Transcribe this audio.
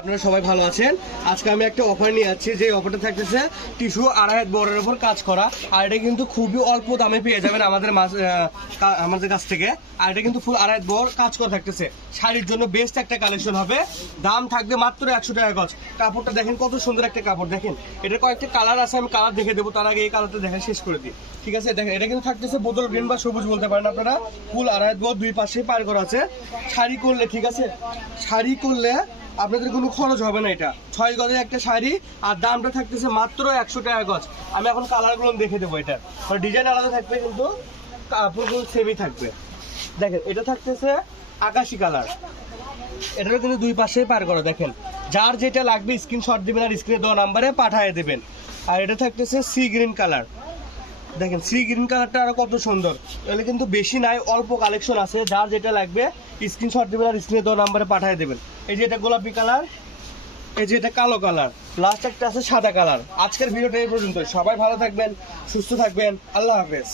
আপনারা সবাই ভালো আছেন। আজকে আমি একটা অফার নিয়ে যাচ্ছি, যে অফারটা থাকতেছে টিস্যু 2.5 হাত বড়ের উপর কাজ করা। আর এটা কিন্তু খুবই অল্প দামে পেয়ে যাবেন আমাদের কাছ থেকে। আর এটা কিন্তু ফুল 2.5 হাত বড় কাজ করা থাকতেছে। শাড়ির জন্য বেস্ট একটা কালেকশন হবে। দাম থাকবে মাত্র 100 টাকা গজ। কাপড়টা দেখেন কত সুন্দর একটা কাপড়। দেখেন এটার কয়েকটা কালার আছে, আমি কালার দেখে দেবো। তার আগে এই কালারটা দেখে শেষ করে দিই, ঠিক আছে? দেখেন এটা কিন্তু থাকতেছে বোতল গ্রিন বা সবুজ বলতে পারেন আপনারা। ফুল 2.5 হাত বড়, দুই পাশে পার করা আছে। শাড়ি করলে, ঠিক আছে, শাড়ি করলে আপনাদের কোনো খরচ হবে না। এটা 6 গজের একটা শাড়ি, আর দামটা থাকতেছে মাত্র 100 টাকা গজ। আমি এখন কালারগুলো দেখে দেবো। এটা ডিজাইন আলাদা থাকবে, কিন্তু কাপড়গুলো সেমই থাকবে। দেখেন এটা থাকতেছে আকাশি কালার, এটারও কিন্তু দুই পাশে পার করা। দেখেন যার যেটা লাগবে স্ক্রিনশট দিবেন আর স্ক্রিনে দেওয়া নাম্বারে পাঠিয়ে দেবেন। আর এটা থাকতেছে সি গ্রিন কালার। দেখেন সি গ্রিন কালারটা আরো কত সুন্দর। এগুলো কিন্তু বেশি নাই, অল্প কালেকশন আছে। যার যেটা লাগবে স্ক্রিনশট দেবেন আর স্ক্রিনে দেওয়া নাম্বারে পাঠিয়ে দেবেন। এই যে এটা গোলাপি কালার, এই যে এটা কালো কালার, লাস্ট একটা আছে সাদা কালার। আজকের ভিডিওটা এই পর্যন্ত। সবাই ভালো থাকবেন, সুস্থ থাকবেন। আল্লাহ হাফেজ।